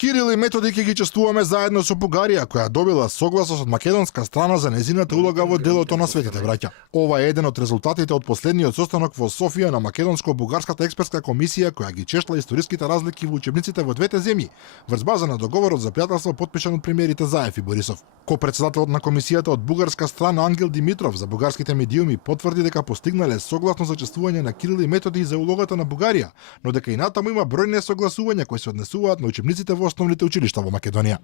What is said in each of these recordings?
Кирил и Методике ги чествуваме заедно со Бугарија, која добила согласност од македонска страна за незината улога во делото на светите браќа. Ова е еден од резултатите од последниот состанок во Софија на македонско-бугарската експертска комисија која ги чешла историските разлики во учебниците во двете земји, врз база на договорот за пријателство подпишан од премиерите Заев и Борисов. Ко-претседателот на комисијата од бугарска страна Ангел Димитров за бугарските медиуми потврди дека постигнале согласно за чествување на Кирил и Методи за улогата на Бугарија, но дека и натаму има бројни несогласувања кои се однесуваат на учебниците во основните училишта во Македонија.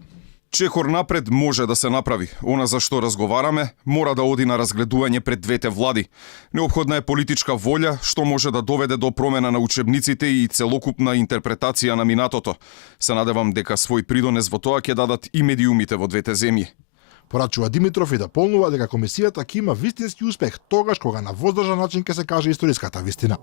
Чекор напред може да се направи. Она за што разговараме мора да оди на разгледување пред двете влади. Неопходна е политичка волја што може да доведе до промена на учебниците и целокупна интерпретација на минатото. Се надевам дека свој придонес во тоа ќе дадат и медиумите во двете земји. Порачува Димитров и дополнува дека комисијата ќе има вистински успех тогаш кога на воздржан начин ќе се каже историската вистина.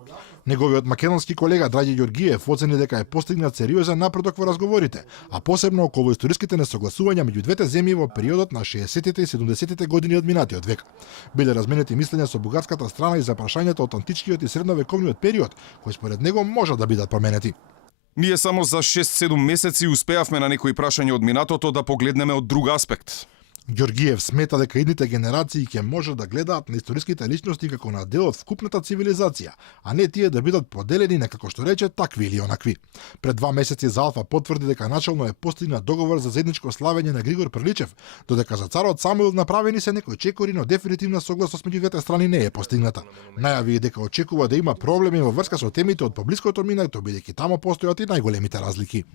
Неговиот македонски колега Драѓе Ѓоргиев оцени дека е постигнат сериозен напредок во разговорите, а посебно околу историските несогласувања меѓу двете земји во периодот на 60-тите и 70-тите години од минатиот век. Биле разменети мислења со бугарската страна и за прашањето од античкиот и средновековниот период, кои според него може да бидат променети. Ние само за 6-7 месеци успеавме на некои прашања од минатото да погледнеме од друг аспект. Ѓоргиев смета дека идните генерации ќе може да гледаат на историските личности како на дел од вкупната цивилизација, а не тие да бидат поделени на, како што рече, такви или онакви. Пред 2 месеци за Алфа потврди дека начално е постигнат договор за заедничко славење на Григор Приличев, додека за царот Самуил направени се некои чекори, но дефинитивна согласност меѓу двете страни не е постигната. Најави дека очекува да има проблеми во врска со темите од поблиското минато, бидејќи таму постојат и најголемите разлики.